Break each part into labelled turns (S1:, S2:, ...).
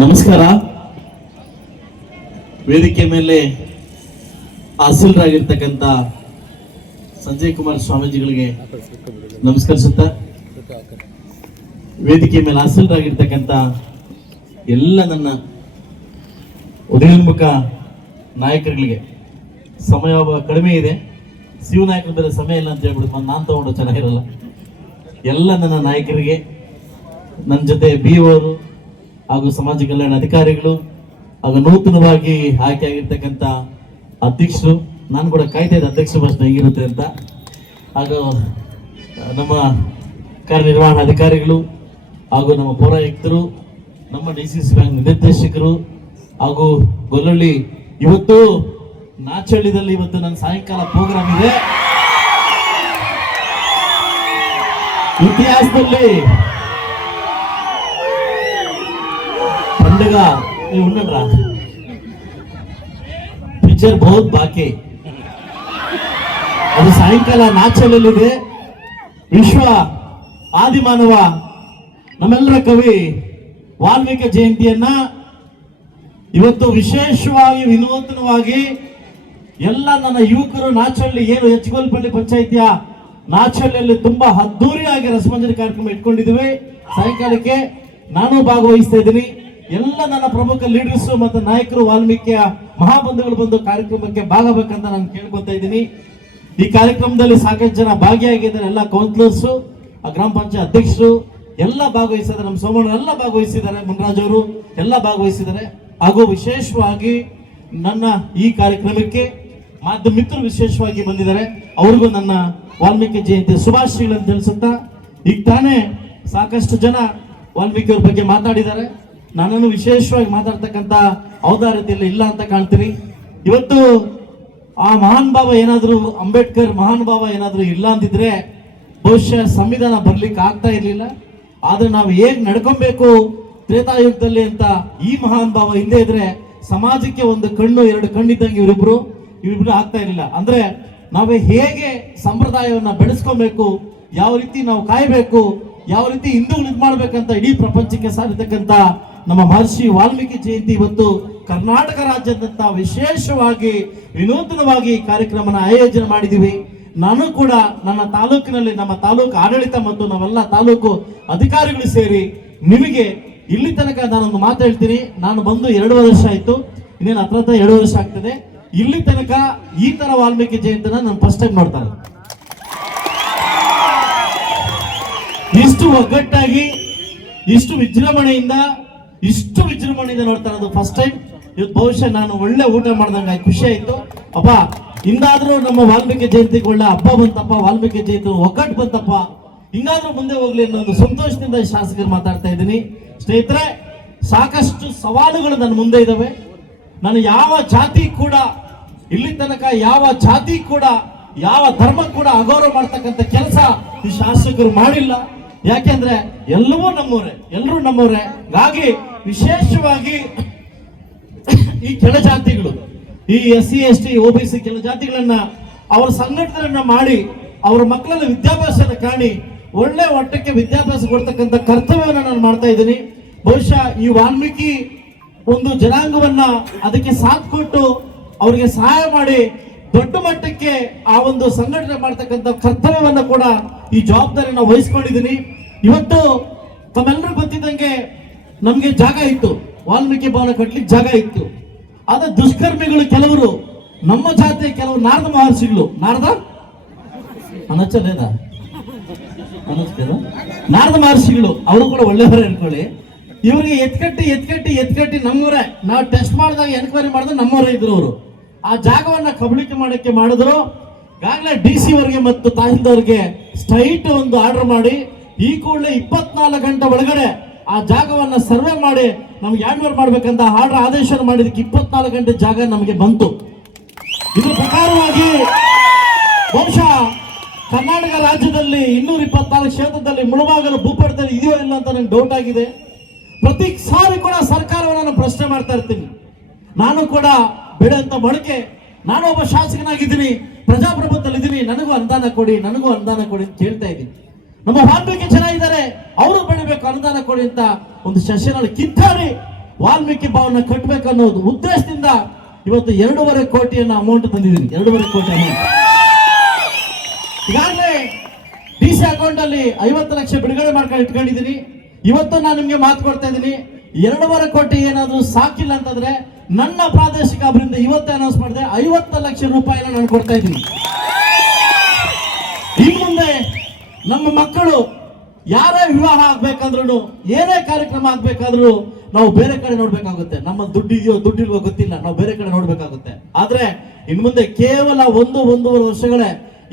S1: ನಮಸ್ಕಾರ. ವೇದಿಕೆ ಮೇಲೆ ಆಸೀಲರಾಗಿರ್ತಕ್ಕಂಥ ಸಂಜಯ್ ಕುಮಾರ್ ಸ್ವಾಮೀಜಿಗಳಿಗೆ ನಮಸ್ಕರಿಸುತ್ತಾ, ವೇದಿಕೆ ಮೇಲೆ ಆಸೀಲರಾಗಿರ್ತಕ್ಕಂಥ ಎಲ್ಲ ನನ್ನ ಉದಯೋನ್ಮುಖ ನಾಯಕರುಗಳಿಗೆ ಸಮಯ ಕಡಿಮೆ ಇದೆ. ಶಿವ ನಾಯಕರು ಬೇರೆ ಸಮಯ ಇಲ್ಲ ಅಂತ ಹೇಳ್ಬಿಟ್ಟು ನಾನು ತಗೊಂಡು ಚೆನ್ನಾಗಿರಲ್ಲ. ಎಲ್ಲ ನನ್ನ ನಾಯಕರಿಗೆ ನನ್ನ ಜೊತೆ ಬಿ ಅವರು ಹಾಗೂ ಸಮಾಜ ಕಲ್ಯಾಣ ಅಧಿಕಾರಿಗಳು ಹಾಗೂ ನೂತನವಾಗಿ ಆಯ್ಕೆ ಆಗಿರ್ತಕ್ಕಂಥ ಅಧ್ಯಕ್ಷರು, ನಾನು ಕೂಡ ಕಾಯ್ತಾ ಇದ್ದೆ ಅಧ್ಯಕ್ಷ ಭಾಷಣ ಹೇಗಿರುತ್ತೆ ಅಂತ. ಹಾಗೂ ನಮ್ಮ ಕಾರ್ಯನಿರ್ವಹಣಾ ಅಧಿಕಾರಿಗಳು ಹಾಗೂ ನಮ್ಮ ಪೌರಾಯುಕ್ತರು, ನಮ್ಮ ಡಿ ಸಿ ಸಿ ಬ್ಯಾಂಕ್ ನಿರ್ದೇಶಕರು ಹಾಗೂ ಗೊಲ್ಲಳ್ಳಿ ಇವತ್ತು ನಾಚಳ್ಳಿದಲ್ಲಿ ಇವತ್ತು ನನ್ನ ಸಾಯಂಕಾಲ ಪ್ರೋಗ್ರಾಮ್ ಇದೆ. ಇತಿಹಾಸದಲ್ಲಿ పండుగ ನೀವು ఉండరా ಪಿಕ್ಚರ್ ಬಹುತ್ ಬಾಕಿ ಅದು ಸಾಯಂಕಾಲ ನಾಚಲಲ್ಲಿದೆ ವಿಶ್ವ ಆದಿಮಾನವ ನಮ್ಮೆಲ್ಲರ ಕವಿ ವಾಲ್ಮೀಕಿ ಜಯಂತಿಯನ್ನ ಇವತ್ತು ವಿಶೇಷವಾಗಿ ವಿನೂತನವಾಗಿ ಎಲ್ಲ ನನ್ನ ಯುವಕರು ನಾಚಳ್ಳಿ ಏನು ಹೆಚ್ಚುಗೋಲ್ಪಲ್ಲಿ ಪಂಚಾಯಿತಿಯ ನಾಚಳ್ಳಿಯಲ್ಲಿ ತುಂಬಾ ಅದ್ದೂರಿಯಾಗಿ ರಸಮಂಜರಿ ಕಾರ್ಯಕ್ರಮ ಇಟ್ಕೊಂಡಿದ್ದೀವಿ ಸಾಯಂಕಾಲಕ್ಕೆ ನಾನು ಭಾಗವಹಿಸ್ತಾ ಇದ್ದೀನಿ ಎಲ್ಲ ನನ್ನ ಪ್ರಮುಖ ಲೀಡರ್ಸ್ ಮತ್ತು ನಾಯಕರು, ವಾಲ್ಮೀಕಿಯ ಮಹಾಬಂಧುಗಳು ಬಂದು ಕಾರ್ಯಕ್ರಮಕ್ಕೆ ಭಾಗಬೇಕಂತ ನಾನು ಕೇಳ್ಕೊತಾ ಇದ್ದೀನಿ. ಈ ಕಾರ್ಯಕ್ರಮದಲ್ಲಿ ಸಾಕಷ್ಟು ಜನ ಭಾಗಿಯಾಗಿದ್ದಾರೆ, ಎಲ್ಲ ಆ ಗ್ರಾಮ ಪಂಚಾಯತ್ ಅಧ್ಯಕ್ಷರು, ಎಲ್ಲ ಭಾಗವಹಿಸಿದ್ದಾರೆ. ನಮ್ಮ ಸೋಮಣ್ಣ ಎಲ್ಲ ಭಾಗವಹಿಸಿದ್ದಾರೆ, ಮುನ್ರಾಜ್ ಅವರು ಎಲ್ಲ ಭಾಗವಹಿಸಿದ್ದಾರೆ. ಹಾಗೂ ವಿಶೇಷವಾಗಿ ನನ್ನ ಈ ಕಾರ್ಯಕ್ರಮಕ್ಕೆ ಮಾಧ್ಯಮ ಮಿತ್ರರು ವಿಶೇಷವಾಗಿ ಬಂದಿದ್ದಾರೆ. ಅವ್ರಿಗೂ ನನ್ನ ವಾಲ್ಮೀಕಿ ಜಯಂತಿ ಶುಭಾಶಯಗಳನ್ನು ತಿಳಿಸುತ್ತಾ, ಈಗ ತಾನೇ ಸಾಕಷ್ಟು ಜನ ವಾಲ್ಮೀಕಿಯವ್ರ ಬಗ್ಗೆ ಮಾತಾಡಿದ್ದಾರೆ. ನನ್ನನ್ನು ವಿಶೇಷವಾಗಿ ಮಾತಾಡ್ತಕ್ಕಂಥ ಔದಾರ್ಯತೆಯಲ್ಲಿ ಇಲ್ಲ ಅಂತ ಕಾಣ್ತೀನಿ. ಇವತ್ತು ಆ ಮಹಾನ್ ಭಾವ ಏನಾದರೂ, ಅಂಬೇಡ್ಕರ್ ಮಹಾನ್ ಭಾವ ಏನಾದರೂ ಇಲ್ಲ ಅಂತಿದ್ರೆ ಬಹುಶಃ ಸಂವಿಧಾನ ಬರ್ಲಿಕ್ಕೆ ಆಗ್ತಾ ಇರಲಿಲ್ಲ. ಆದರೆ ನಾವು ಹೇಗೆ ನಡ್ಕೊಬೇಕು ತ್ರೇತಾಯುಗದಲ್ಲಿ ಅಂತ ಈ ಮಹಾನ್ ಭಾವ ಹಿಂದೆ ಇದ್ರೆ ಸಮಾಜಕ್ಕೆ ಒಂದು ಕಣ್ಣು, ಎರಡು ಕಣ್ಣಿದ್ದಂಗೆ ಇವರಿಬ್ರು. ಇವರಿಬ್ರು ಆಗ್ತಾ ಇರಲಿಲ್ಲ. ಅಂದ್ರೆ ನಾವೇ ಹೇಗೆ ಸಂಪ್ರದಾಯವನ್ನು ಬೆಳೆಸ್ಕೊಬೇಕು, ಯಾವ ರೀತಿ ನಾವು ಕಾಯಬೇಕು, ಯಾವ ರೀತಿ ಹಿಂದೂಗಳು ಇದು ಮಾಡ್ಬೇಕಂತ ಇಡೀ ಪ್ರಪಂಚಕ್ಕೆ ಸಾರಿತಕ್ಕಂತ ನಮ್ಮ ಮಹರ್ಷಿ ವಾಲ್ಮೀಕಿ ಜಯಂತಿ ಇವತ್ತು ಕರ್ನಾಟಕ ರಾಜ್ಯದಂತ ವಿಶೇಷವಾಗಿ ವಿನೂತನವಾಗಿ ಕಾರ್ಯಕ್ರಮನ ಆಯೋಜನೆ ಮಾಡಿದ್ದೀವಿ. ನಾನು ಕೂಡ ನನ್ನ ತಾಲೂಕಿನಲ್ಲಿ ನಮ್ಮ ತಾಲೂಕು ಆಡಳಿತ ಮತ್ತು ನಾವೆಲ್ಲ ತಾಲೂಕು ಅಧಿಕಾರಿಗಳು ಸೇರಿ ನಿಮಗೆ ಇಲ್ಲಿ ತನಕ ನಾನೊಂದು ಮಾತು ನಾನು ಬಂದು ಎರಡು ವರ್ಷ ಆಯ್ತು. ಇನ್ನೇನು ಹತ್ರ ಹತ್ರ ಎರಡು ವರ್ಷ ಆಗ್ತದೆ. ಇಲ್ಲಿ ತನಕ ಈ ತರ ವಾಲ್ಮೀಕಿ ಜಯಂತಿನ ನಾನು ಫಸ್ಟ್ ಟೈಮ್ ನೋಡ್ತಾರೆ ಇಷ್ಟು ಒಗ್ಗಟ್ಟಾಗಿ, ಇಷ್ಟು ವಿಜೃಂಭಣೆಯಿಂದ ಇಷ್ಟು ವಿಜೃಂಭಣೆಯಿಂದ ನೋಡ್ತಾ ಇರೋದು ಫಸ್ಟ್ ಟೈಮ್ ಇವತ್ತು ಬಹುಶಃ ನಾನು ಒಳ್ಳೆ ಊಟ ಮಾಡ್ದಂಗೆ ಖುಷಿ ಆಯಿತು. ಅಪ್ಪ ಹಿಂಗಾದ್ರೂ ನಮ್ಮ ವಾಲ್ಮೀಕಿ ಜಯಂತಿಗೆ ಒಳ್ಳೆ ಹಬ್ಬ ಬಂತಪ್ಪ, ವಾಲ್ಮೀಕಿ ಜಯಂತಿ ಒಗ್ಗಟ್ಟು ಬಂತಪ್ಪ. ಹಿಂಗಾದ್ರೂ ಮುಂದೆ ಹೋಗ್ಲಿ ಅನ್ನೋ ಒಂದು ಸಂತೋಷದಿಂದ ಶಾಸಕರು ಮಾತಾಡ್ತಾ ಇದ್ದೀನಿ. ಸ್ನೇಹಿತರೆ, ಸಾಕಷ್ಟು ಸವಾಲುಗಳು ನನ್ನ ಮುಂದೆ ಇದ್ದಾವೆ ನಾನು ಯಾವ ಜಾತಿ ಕೂಡ, ಇಲ್ಲಿ ತನಕ ಯಾವ ಜಾತಿ ಕೂಡ, ಯಾವ ಧರ್ಮ ಕೂಡ ಅಗೌರವ ಮಾಡ್ತಕ್ಕಂಥ ಕೆಲಸ ಈ ಶಾಸಕರು ಮಾಡಿಲ್ಲ. ಯಾಕೆಂದ್ರೆ ಎಲ್ಲವೂ ನಮ್ಮವರೇ ಎಲ್ಲರೂ ನಮ್ಮವರೇ ಹಾಗಾಗಿ ವಿಶೇಷವಾಗಿ ಈ ಕೆಳ ಜಾತಿಗಳು, ಈ S C, S T O B C ಕೆಲ ಜಾತಿಗಳನ್ನ ಅವರ ಸಂಘಟನೆಯನ್ನ ಮಾಡಿ ಅವರ ಮಕ್ಕಳನ್ನ ವಿದ್ಯಾಭ್ಯಾಸದ ಕಾಣಿ ಒಳ್ಳೆ ಒಟ್ಟಕ್ಕೆ ವಿದ್ಯಾಭ್ಯಾಸ ಕೊಡ್ತಕ್ಕಂಥ ಕರ್ತವ್ಯವನ್ನು ನಾನು ಮಾಡ್ತಾ ಇದ್ದೀನಿ. ಬಹುಶಃ ಈ ವಾಲ್ಮೀಕಿ ಒಂದು ಜನಾಂಗವನ್ನ ಅದಕ್ಕೆ ಸಾಥ್ ಕೊಟ್ಟು ಅವರಿಗೆ ಸಹಾಯ ಮಾಡಿ ದೊಡ್ಡ ಮಟ್ಟಕ್ಕೆ ಆ ಒಂದು ಸಂಘಟನೆ ಮಾಡ್ತಕ್ಕಂಥ ಕರ್ತವ್ಯವನ್ನು ಕೂಡ ಈ ಜವಾಬ್ದಾರಿನ ವಹಿಸ್ಕೊಂಡಿದ್ದೀನಿ ಇವತ್ತು ತಮ್ಮೆಲ್ಲರೂ ಗೊತ್ತಿದ್ದಂಗೆ ನಮಗೆ ಜಾಗ ಇತ್ತು. ವಾಲ್ಮೀಕಿ ಭವನ ಕಟ್ಟಲಿಕ್ಕೆ ಜಾಗ ಇತ್ತು. ಆದ್ರೆ ದುಷ್ಕರ್ಮಿಗಳು ಕೆಲವರು, ನಮ್ಮ ಜಾತಿಯ ಕೆಲವು ನಾರದ ಮಹರ್ಷಿಗಳು. ನಾರದ? ಅನಚಲೇದ ನಾರದ ಮಹರ್ಷಿಗಳು. ಅವರು ಕೂಡ ಒಳ್ಳೆಯವರೇ ಅನ್ಕೊಳ್ಳಿ ಇವರಿಗೆ ಎತ್ಕಟ್ಟಿ ಎತ್ಕಟ್ಟಿ ಎತ್ಕಟ್ಟಿ ನಮ್ಮವರೇ ನಾವು ಟೆಸ್ಟ್ ಮಾಡಿದಾಗ ಎನ್ಕ್ವೈರಿ ಮಾಡಿದಾಗ ನಮ್ಮವರೇ ಇದ್ರು ಅವರು. ಆ ಜಾಗವನ್ನ ಕಬಳಿಕೆ ಮಾಡಕ್ಕೆ ಮಾಡಿದ್ರು. ಈಗಾಗಲೇ ಡಿ ಸಿ ಅವರಿಗೆ ಮತ್ತು ತಹಸೀಲ್ದಾರ್ಗೆ ಸ್ಟ್ರೈಟ್ ಒಂದು ಆರ್ಡರ್ ಮಾಡಿ, ಈ ಕೂಡಲೇ ಇಪ್ಪತ್ನಾಲ್ಕು ಗಂಟೆ ಒಳಗಡೆ ಆ ಜಾಗವನ್ನ ಸರ್ವೆ ಮಾಡಿ, ನಮ್ಗೆ ಹ್ಯಾಂಡ್ ಮಾಡ್ಬೇಕಂತ ಆರ್ಡರ್ ಆದೇಶ ಮಾಡಿದಕ್ಕೆ ಇಪ್ಪತ್ನಾಲ್ಕು ಗಂಟೆ ಜಾಗ ನಮಗೆ ಬಂತು. ಇದ್ರ ಪ್ರಕಾರವಾಗಿ ಬಹುಶಃ ಕರ್ನಾಟಕ ರಾಜ್ಯದಲ್ಲಿ ಇನ್ನೂರ ಇಪ್ಪತ್ನಾಲ್ಕು ಕ್ಷೇತ್ರದಲ್ಲಿ ಮುಳುಬಾಗಲು ಭೂಪಡ್ತಾರೆ ಇದೆಯೋ ಇಲ್ಲ ಅಂತ ನನಗೆ ಡೌಟ್ ಆಗಿದೆ. ಪ್ರತಿ ಸಾರಿ ಕೂಡ ಸರ್ಕಾರವನ್ನು ನಾನು ಪ್ರಶ್ನೆ ಮಾಡ್ತಾ ಇರ್ತೀನಿ. ನಾನು ಕೂಡ ಬಿಡಂತ ಮೊಳಕೆ ನಾನು ಒಬ್ಬ ಶಾಸಕನಾಗಿದ್ದೀನಿ ಪ್ರಜಾಪ್ರಭುತ್ವದಲ್ಲಿ ಇದ್ದೀನಿ ನನಗೂ ಅನುದಾನ ಕೊಡಿ, ನನಗೂ ಅನುದಾನ ಕೊಡಿ ಅಂತ ಹೇಳ್ತಾ ಇದ್ದೀನಿ. ನಮ್ಮ ವಾಲ್ಮೀಕಿ ಚೆನ್ನಾಗಿದ್ದಾರೆ, ಅವರು ಬೆಳಿಬೇಕು, ಅನುದಾನ ಕೊಡಿ ಅಂತ ಒಂದು ಶಶಿನಲ್ಲಿ ಕಿತ್ತಾರಿ ಕಿತ್ತಾಡಿ ವಾಲ್ಮೀಕಿ ಭಾವನ ಕಟ್ಟಬೇಕು ಅನ್ನೋದು ಉದ್ದೇಶದಿಂದ ಇವತ್ತು ಎರಡೂವರೆ ಕೋಟಿಯನ್ನ ಅಮೌಂಟ್ ತಂದಿದ್ದೀನಿ. ಎರಡೂವರೆ ಕೋಟಿ ಈಗಾಗಲೇ ಡಿ ಸಿ ಅಕೌಂಟ್ ಅಲ್ಲಿ ಐವತ್ತು ಲಕ್ಷ ಬಿಡುಗಡೆ ಮಾಡ್ಕೊಂಡು ಇಟ್ಕೊಂಡಿದ್ದೀನಿ. ಇವತ್ತು ನಾನು ನಿಮಗೆ ಮಾತು ಕೊಡ್ತಾ ಇದ್ದೀನಿ. ಎರಡೂವರೆ ಕೋಟಿ ಏನಾದರೂ ಸಾಕಿಲ್ಲ ಅಂತಂದ್ರೆ ನನ್ನ ಪ್ರಾದೇಶಿಕ ಅಭಿವೃದ್ಧಿ ಇವತ್ತೇ ಅನೌನ್ಸ್ ಮಾಡಿದೆ, ಐವತ್ತು ಲಕ್ಷ ರೂಪಾಯಿನ ನಾನು ಕೊಡ್ತಾ ಇದ್ದೀನಿ. ಇನ್ನು ಮುಂದೆ ನಮ್ಮ ಮಕ್ಕಳು ಯಾರೇ ವಿವಾಹ ಆಗ್ಬೇಕಾದ್ರೂ ಏನೇ ಕಾರ್ಯಕ್ರಮ ಆಗ್ಬೇಕಾದ್ರೂ ನಾವು ಬೇರೆ ಕಡೆ ನೋಡ್ಬೇಕಾಗುತ್ತೆ. ನಮ್ಮ ದುಡ್ಡಿದೆಯೋ ದುಡ್ಡಿಲ್ವೋ ಗೊತ್ತಿಲ್ಲ, ನಾವು ಬೇರೆ ಕಡೆ ನೋಡ್ಬೇಕಾಗುತ್ತೆ. ಆದ್ರೆ ಇನ್ ಮುಂದೆ ಕೇವಲ ಒಂದು, ಒಂದೂವರೆ ವರ್ಷಗಳೇ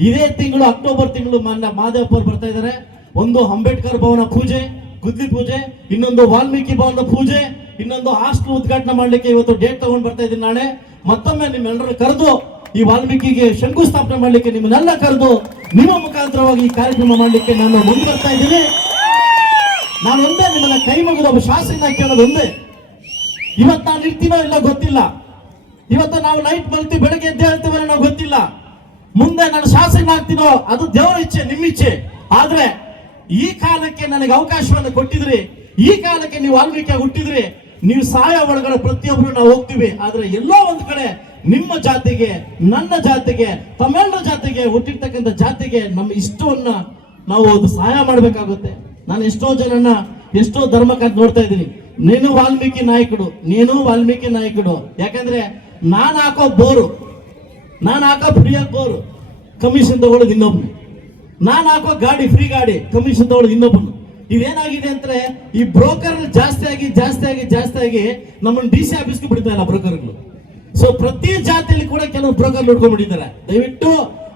S1: ಇದೇ ತಿಂಗಳು, ಅಕ್ಟೋಬರ್ ತಿಂಗಳು ಮಾನ್ಯ ಮಾದೇವಪ್ಪ ಬರ್ತಾ ಇದ್ದಾರೆ. ಒಂದು ಅಂಬೇಡ್ಕರ್ ಭವನ ಪೂಜೆ ಗುದ್ಲಿ ಪೂಜೆ, ಇನ್ನೊಂದು ವಾಲ್ಮೀಕಿ ಭವನದ ಪೂಜೆ, ಇನ್ನೊಂದು ಹಾಸ್ಟೆಲ್ ಉದ್ಘಾಟನೆ ಮಾಡ್ಲಿಕ್ಕೆ ಇವತ್ತು ಡೇಟ್ ತಗೊಂಡ್ ಬರ್ತಾ ಇದ್ದೀನಿ ನಾಳೆ. ಮತ್ತೊಮ್ಮೆ ನಿಮ್ಮೆಲ್ಲರೂ ಕರೆದು ಈ ವಾಲ್ಮೀಕಿಗೆ ಶಂಕುಸ್ಥಾಪನೆ ಮಾಡ್ಲಿಕ್ಕೆ ನಿಮ್ಮನ್ನೆಲ್ಲ ಕರೆದು ನಿಮ್ಮ ಮುಖಾಂತರವಾಗಿ ಈ ಕಾರ್ಯಕ್ರಮ ಮಾಡ್ಲಿಕ್ಕೆ ನಾನು ಮುಂದೆ ಬರ್ತಾ ಇದ್ದೀನಿ. ನಾನು ಒಂದೇ ನಿಮ್ಮನ್ನ ಕೈ ಮುಗಿದ ಒಬ್ಬ ಶಾಸನ ಕೇಳೋದು ಒಂದೇ. ಇವತ್ತು ನಾನು ಇರ್ತೀನೋ ಇಲ್ಲ ಗೊತ್ತಿಲ್ಲ. ಇವತ್ತು ನಾವು ನೈಟ್ ಮಲ್ತಿ ಬೆಳಗ್ಗೆ ಎದ್ದು ಹೇಳ್ತೀವೋ ನಾವು ಗೊತ್ತಿಲ್ಲ. ಮುಂದೆ ನಾನು ಶಾಸನ ಆಗ್ತೀನೋ ಅದು ದೇವರ ಇಚ್ಛೆ, ನಿಮ್ಮ ಇಚ್ಛೆ. ಆದ್ರೆ ಈ ಕಾಲಕ್ಕೆ ನನಗೆ ಅವಕಾಶವನ್ನು ಕೊಟ್ಟಿದ್ರಿ, ಈ ಕಾಲಕ್ಕೆ ನೀವು ವಾಲ್ಮೀಕಿ ಹುಟ್ಟಿದ್ರಿ, ನೀವು ಸಹಾಯ ಒಳಗಡೆ ಪ್ರತಿಯೊಬ್ಬರು ನಾವು ಹೋಗ್ತೀವಿ. ಆದ್ರೆ ಎಲ್ಲೋ ಒಂದು ಕಡೆ ನಿಮ್ಮ ಜಾತಿಗೆ, ನನ್ನ ಜಾತಿಗೆ ತಮ್ಮೆಲ್ಲರ ಜಾತಿಗೆ, ಹುಟ್ಟಿರ್ತಕ್ಕಂಥ ಜಾತಿಗೆ ನಮ್ಮ ಇಷ್ಟವನ್ನ ನಾವು ಅದು ಸಹಾಯ ಮಾಡಬೇಕಾಗುತ್ತೆ. ನಾನು ಎಷ್ಟೋ ಜನನ ಎಷ್ಟೋ ಧರ್ಮಕ್ಕಾಗಿ ನೋಡ್ತಾ ಇದ್ದೀನಿ. ನೀನು ವಾಲ್ಮೀಕಿ ನಾಯಕರು ನೀನು ವಾಲ್ಮೀಕಿ ನಾಯಕರು ಯಾಕಂದ್ರೆ ನಾನು ಹಾಕೋ ಬೋರು, ನಾನು ಹಾಕೋ ಫ್ರೀಯಾಗಿ ಬೋರು ಕಮಿಷನ್ ತಗೊಳ್ಳೋದು ಇನ್ನೊಬ್ನು. ನಾನು ಹಾಕೋ ಗಾಡಿ ಫ್ರೀ ಗಾಡಿ ಕಮಿಷನ್ ತಗೊಳ್ಳೋದು ಇನ್ನೊಬ್ಬನು. ಇದೇನಾಗಿದೆ ಅಂದ್ರೆ, ಈ ಬ್ರೋಕರ್ ಜಾಸ್ತಿ ಆಗಿ ಜಾಸ್ತಿ ಆಗಿ ಜಾಸ್ತಿ ಆಗಿ ನಮ್ಮನ್ನು ಡಿ ಸಿ ಆಫೀಸ್ಗೆ ಬಿಡ್ತಾ ಇಲ್ಲ ಬ್ರೋಕರ್ಗಳು ಸೊ ಪ್ರತಿ ಜಾತಿಯಲ್ಲಿ ಕೂಡ ಕೆಲವು ಬ್ರೋಕರ್ ನೋಡ್ಕೊಂಡ್ಬಿಟ್ಟಿದ್ದಾರೆ ದಯವಿಟ್ಟು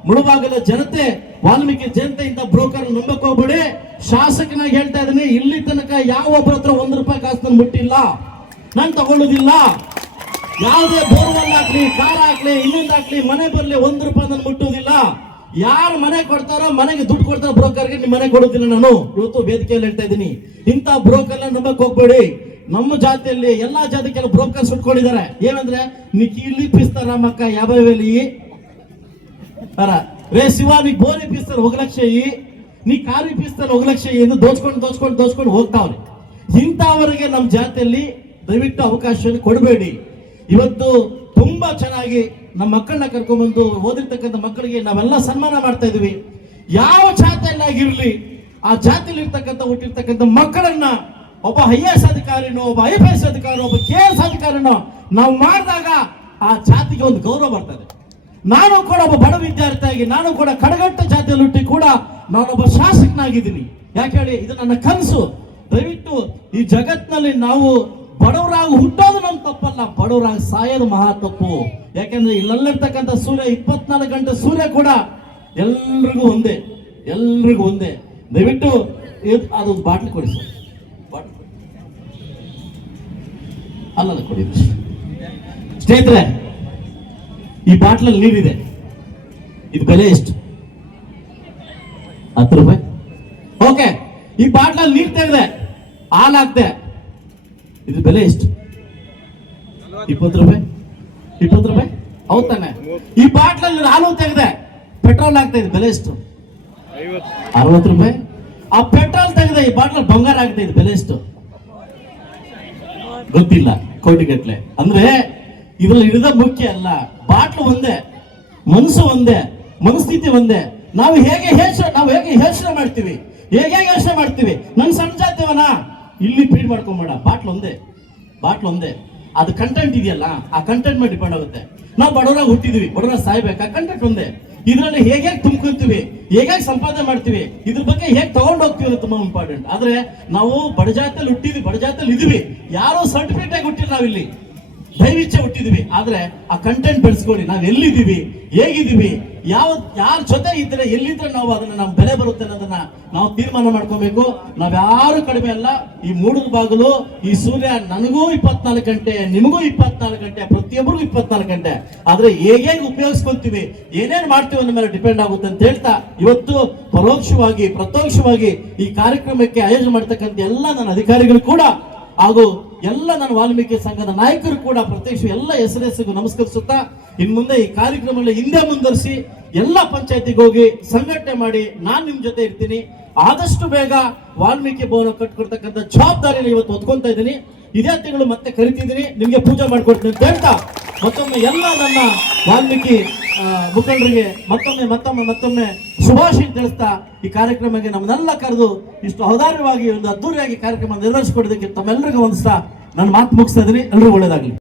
S1: ಮುಳುಭಾಗದ ಜನತೆ, ವಾಲ್ಮೀಕಿ ಜನತೆ ಇಂಥ ಬ್ರೋಕರ್ ನಂಬಕ್ ಹೋಗ್ಬಿಡಿ. ಶಾಸಕನಾಗಿ ಹೇಳ್ತಾ ಇದ್ದೀನಿ, ಇಲ್ಲಿ ತನಕ ಯಾವ ಒಬ್ಬರ ಹತ್ರ ಒಂದ್ ರೂಪಾಯಿ ಕಾಸು ನಾನು ಮುಟ್ಟಿಲ್ಲ. ನಾನು ತಗೊಳ್ಳೋದಿಲ್ಲ. ಯಾವುದೇ ಬೋರ್ವೆಲ್ ಹಾಕ್ಲಿ ಕಾರ್ ಹಾಕ್ಲಿ ಇನ್ನೊಂದು ಹಾಕ್ಲಿ ಮನೆ ಬರಲಿ, ಒಂದ್ ರೂಪಾಯಿ ನಾನು ಮುಟ್ಟುವುದಿಲ್ಲ ಯಾರು ಮನೆ ಕೊಡ್ತಾರೋ ಮನೆಗೆ ದುಡ್ಡು ಕೊಡ್ತಾರೋ ಬ್ರೋಕರ್ಗೆ ನಿಮ್ಮ ಮನೆ ಕೊಡೋದಿಲ್ಲ ನಾನು. ಇವತ್ತು ವೇದಿಕೆಯಲ್ಲಿ ಹೇಳ್ತಾ ಇದ್ದೀನಿ. ಇಂಥ ಬ್ರೋಕರ್ ನಂಬಕ್ ಹೋಗ್ಬೇಡಿ. ನಮ್ಮ ಜಾತಿಯಲ್ಲಿ ಎಲ್ಲಾ ಜಾತಿ ಕೆಲವು ಬ್ರೋಕರ್ಸ್ ಸುಟ್ಕೊಂಡಿದ್ದಾರೆ ಏನಂದ್ರೆ ನೀ ಕೀಲಿ ಪಿಸ್ತಾರ ಮಕ್ಕ ಅರ, ರೇ ಶಿವ, ನೀ ಬೋರಿ ಪಿಸ್ತಾರ ಹೋಗ್ ಲಕ್ಷ ಈ? ನೀ ಕಾರಿ ಪಿಸ್ತಾರ ಹೋಗ್ ಲಕ್ಷ ಈ? ಎಂದು ದೋಚ್ಕೊಂಡು ದೋಚ್ಕೊಂಡು ದೋಚ್ಕೊಂಡು ಹೋಗ್ತಾವ್ರಿ. ಇಂಥವರಿಗೆ ನಮ್ಮ ಜಾತಿಯಲ್ಲಿ ದಯವಿಟ್ಟು ಅವಕಾಶ ಕೊಡಬೇಡಿ. ಇವತ್ತು ತುಂಬಾ ಚೆನ್ನಾಗಿ ನಮ್ಮ ಮಕ್ಕಳನ್ನ ಕರ್ಕೊಂಡ್ಬಂದು ಓದಿರ್ತಕ್ಕಂಥ ಮಕ್ಕಳಿಗೆ ನಾವೆಲ್ಲ ಸನ್ಮಾನ ಮಾಡ್ತಾ ಇದೀವಿ ಯಾವ ಜಾತಿಯಲ್ಲಾಗಿರ್ಲಿ, ಆ ಜಾತಿಯಲ್ಲಿ ಇರ್ತಕ್ಕಂಥ ಹುಟ್ಟಿರ್ತಕ್ಕಂಥ ಮಕ್ಕಳನ್ನ ಒಬ್ಬ ಐ ಎಸ್ ಅಧಿಕಾರಿನೋ, ಒಬ್ಬ ಐ ಪಿ ಎಸ್ ಅಧಿಕಾರಿ ಒಬ್ಬ ಕೆ ಎಸ್ ಅಧಿಕಾರಿನೋ ನಾವು ಮಾಡಿದಾಗ ಆ ಜಾತಿಗೆ ಒಂದು ಗೌರವ ಬರ್ತದೆ ನಾನು ಕೂಡ ಒಬ್ಬ ಬಡ ವಿದ್ಯಾರ್ಥಿಯಾಗಿ, ನಾನು ಕೂಡ ಕಡಗಟ್ಟ ಜಾತಿಯಲ್ಲಿ ಹುಟ್ಟಿ ಕೂಡ ನಾನೊಬ್ಬ ಶಾಸಕನಾಗಿದ್ದೀನಿ. ಯಾಕೆ ಹೇಳಿ, ಇದು ನನ್ನ ಕನಸು. ದಯವಿಟ್ಟು ಈ ಜಗತ್ನಲ್ಲಿ ನಾವು ಬಡವರಾಗಿ ಹುಟ್ಟೋದು ನಮ್ಮ ತಪ್ಪಲ್ಲ, ಬಡವರಾಗಿ ಸಾಯೋದು ಮಹಾ ತಪ್ಪು. ಯಾಕಂದ್ರೆ ಇಲ್ಲಲ್ಲಿರ್ತಕ್ಕಂಥ ಸೂರ್ಯ ಇಪ್ಪತ್ನಾಲ್ಕು ಗಂಟೆ ಸೂರ್ಯ ಕೂಡ ಎಲ್ರಿಗೂ ಒಂದೇ ಎಲ್ರಿಗೂ ಒಂದೇ. ದಯವಿಟ್ಟು ಅದು ಬಾಟ್ಲಿ ಕೊಡಿ ಸರ್. ಬಾಟ್ಲಿ ಅಲ್ಲ ಕೊಡಿ ಸ್ನೇಹಿತರೆ, ಈ ಬಾಟ್ಲಲ್ಲಿ ನೀರಿದೆ. ಇದು ಬೆಲೆ ಎಷ್ಟು? ಹತ್ತು ರೂಪಾಯಿ. ಓಕೆ, ಈ ಬಾಟ್ಲಲ್ಲಿ ನೀರು ತೆಗೆದೆ, ಹಾಲು ಹಾಕ್ದೆ. ಇದು ಬೆಲೆ ಎಷ್ಟು? ಇಪ್ಪತ್ತು ರೂಪಾಯಿ? ಇಪ್ಪತ್ತು ರೂಪಾಯಿ? ಹೌದ್ ತಾನೆ. ಈ ಬಾಟ್ಲಲ್ಲಿ ಹಾಲು ತೆಗೆದೆ. ಪೆಟ್ರೋಲ್ ಆಗ್ತಾ ಇದೆ. ಬೆಲೆ ಎಷ್ಟು? ಅರವತ್ತು ರೂಪಾಯಿ. ಆ ಪೆಟ್ರೋಲ್ ತೆಗೆದೆ, ಈ ಬಾಟ್ಲ್ ಬಂಗಾರ ಆಗ್ತಾ ಇದೆ. ಬೆಲೆ ಎಷ್ಟು? ಗೊತ್ತಿಲ್ಲ ಕೋಟಿಗಟ್ಲೆ ಅಂದ್ರೆ, ಇದ್ರಲ್ಲಿ ಹಿಡಿದ ಮುಖ್ಯ ಅಲ್ಲ. ಬಾಟ್ಲು ಒಂದೇ, ಮನಸ್ಸು ಒಂದೇ, ಮನಸ್ಥಿತಿ ಒಂದೇ. ನಾವು ಹೇಗೆ ಯೋಚನೆ ನಾವು ಹೇಗೆ ಯೋಚನೆ ಮಾಡ್ತೀವಿ? ಹೇಗೆ ಯೋಚನೆ ಮಾಡ್ತೀವಿ? ನನ್ ಸಣ್ಣ ಜಾತಿವನ ಇಲ್ಲಿ ಫೀಡ್ ಮಾಡ್ಕೊಂಬೇಡ ಬಾಟ್ಲ್ ಒಂದೇ ಬಾಟ್ಲ್ ಒಂದೇ. ಅದು ಕಂಟೆಂಟ್ ಇದೆಯಲ್ಲ, ಆ ಕಂಟೆಂಟ್ ಮೇಲೆ ಡಿಪೆಂಡ್ ಆಗುತ್ತೆ. ನಾವು ಬಡವರಾಗಿ ಹುಟ್ಟಿದೀವಿ ಬಡವರ ಸಾಯ್ಬೇಕು? ಆ ಕಂಟೆಂಟ್ ಒಂದೇ. ಇದರಲ್ಲಿ ಹೇಗೆ ತುಂಬ್ಕೊಂತೀವಿ ಹೇಗೆ ಸಂಪಾದನೆ ಮಾಡ್ತೀವಿ, ಇದ್ರ ಬಗ್ಗೆ ಹೇಗೆ ತಗೊಂಡು ಹೋಗ್ತೀವಿ ಅನ್ನೋದು ತುಂಬಾ ಇಂಪಾರ್ಟೆಂಟ್ ಆದ್ರೆ ನಾವು ಬಡಜಾತಲ್ಲಿ ಹುಟ್ಟಿದ್ವಿ ಬಡಜಾತಲ್ಲಿ ಇದೀವಿ ಯಾರೋ ಸರ್ಟಿಫಿಕೇಟ್ ಆಗಿ ಹುಟ್ಟಿಲ್ಲ ನಾವಿಲ್ಲಿ. ದೈವಿಚ್ಛೆ ಹುಟ್ಟಿದೀವಿ. ಆದ್ರೆ ಆ ಕಂಟೆಂಟ್ ಬೆಳೆಸ್ಕೊಳ್ಳಿ. ನಾವು ಎಲ್ಲಿದ್ದೀವಿ? ಹೇಗಿದ್ದೀವಿ? ಯಾವ, ಯಾರ ಜೊತೆ ಇದ್ರೆ, ಎಲ್ಲಿದ್ರೆ ನಾವು ಅದನ್ನ ನಮ್ ಬೆಲೆ ಬರುತ್ತೆ ಅನ್ನೋದನ್ನ ನಾವು ತೀರ್ಮಾನ ಮಾಡ್ಕೋಬೇಕು. ನಾವ್ ಯಾರು ಕಡಿಮೆ ಅಲ್ಲ, ಈ ಮೂಡು ಬಾಗಿಲು, ಈ ಸೂರ್ಯ ನನಗೂ ಇಪ್ಪತ್ನಾಲ್ಕು ಗಂಟೆ, ನಿಮಗೂ ಇಪ್ಪತ್ನಾಲ್ಕು ಗಂಟೆ, ಪ್ರತಿಯೊಬ್ಬರಿಗೂ ಇಪ್ಪತ್ನಾಲ್ಕು ಗಂಟೆ. ಆದ್ರೆ ಹೇಗೆ ಉಪಯೋಗಿಸ್ಕೊಂತೀವಿ ಏನೇನ್ ಮಾಡ್ತೀವಿ ಅನ್ನೋ ಮೇಲೆ ಡಿಪೆಂಡ್ ಆಗುತ್ತೆ ಅಂತ ಹೇಳ್ತಾ, ಇವತ್ತು ಪರೋಕ್ಷವಾಗಿ, ಪ್ರತ್ಯಕ್ಷವಾಗಿ ಈ ಕಾರ್ಯಕ್ರಮಕ್ಕೆ ಆಯೋಜನೆ ಮಾಡ್ತಕ್ಕಂಥ ಎಲ್ಲ ನನ್ನ ಅಧಿಕಾರಿಗಳು ಕೂಡ ಹಾಗೂ ಎಲ್ಲ ನನ್ನ ವಾಲ್ಮೀಕಿ ಸಂಘದ ನಾಯಕರು ಕೂಡ ಪ್ರತ್ಯಕ್ಷ ಎಲ್ಲ ಹೆಸರೆಸಿಗೂ ನಮಸ್ಕರಿಸುತ್ತಾ, ಇನ್ ಮುಂದೆ ಈ ಕಾರ್ಯಕ್ರಮಗಳ ಹಿಂದೆ ಮುಂದರಿಸಿ ಎಲ್ಲ ಪಂಚಾಯತಿಗೆ ಹೋಗಿ ಸಂಘಟನೆ ಮಾಡಿ ನಾನು ನಿಮ್ ಜೊತೆ ಇರ್ತೀನಿ. ಆದಷ್ಟು ಬೇಗ ವಾಲ್ಮೀಕಿ ಭವನ ಕಟ್ಕೊಡ್ತಕ್ಕಂಥ ಜವಾಬ್ದಾರಿನ ಇವತ್ತು ಹೊತ್ಕೊಂತ ಇದ್ದೀನಿ. ಇದೇ ತಿಂಗಳು ಮತ್ತೆ ಕರಿತಿದ್ದೀನಿ. ನಿಮ್ಗೆ ಪೂಜೆ ಮಾಡ್ಕೊಡ್ತೀನಿ ಅಂತ ಹೇಳ್ತಾ ಮತ್ತೊಮ್ಮೆ ಎಲ್ಲ ನನ್ನ ವಾಲ್ಮೀಕಿ ಮುಖಂಡರಿಗೆ ಮತ್ತೊಮ್ಮೆ ಮತ್ತೊಮ್ಮೆ ಮತ್ತೊಮ್ಮೆ ಶುಭಾಶಯ ತಿಳಿಸ್ತಾ ಈ ಕಾರ್ಯಕ್ರಮಕ್ಕೆ ನಮ್ಮನ್ನೆಲ್ಲ ಕರೆದು ಇಷ್ಟು ಔದಾರ್ಯವಾಗಿ ಒಂದು ಅದ್ದೂರಿಯಾಗಿ ಕಾರ್ಯಕ್ರಮ ನಿರ್ವಹಿಸಿಕೊಡೋದಕ್ಕೆ ತಮ್ಮೆಲ್ಲರಿಗೂ ವಂದಿಸ್ತಾ ನನ್ನ ಮಾತು ಮುಗಿಸ್ತಾ ಇದ್ದೀನಿ. ಎಲ್ಲರೂ ಒಳ್ಳೇದಾಗಲಿ